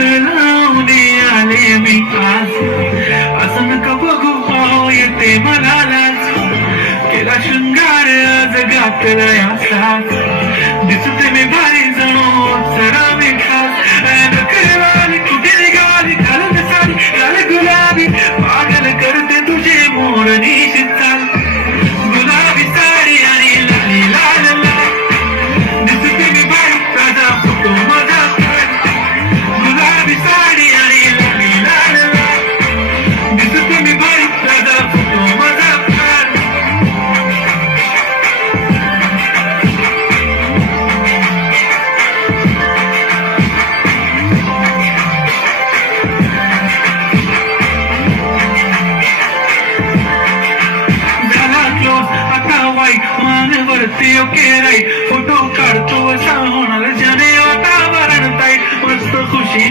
लावणी आले मी आज, असं नका बघू पाहू येते मला लाज, केला शृंगार जगात लयाचा, दिसते मी भारी जणू जरा मी खास, नकळवाली कुठे निघाली घालून साडी लाल गुलाबी, पागल करते तुझे मोरणी चाल, गुलाबी साडी आणि लाली लाल लाल, दिसते मी भारी ताजा फोटो माझा काढ, गुलाबी साडी आणि लाली लाल लाल, दिसते मी भारी ताजा फोटो माझा काढ. मानवरती ओके राईट, फोटो काढतो असा होणार ज्याने वातावरण ताईट, मस्त खुशी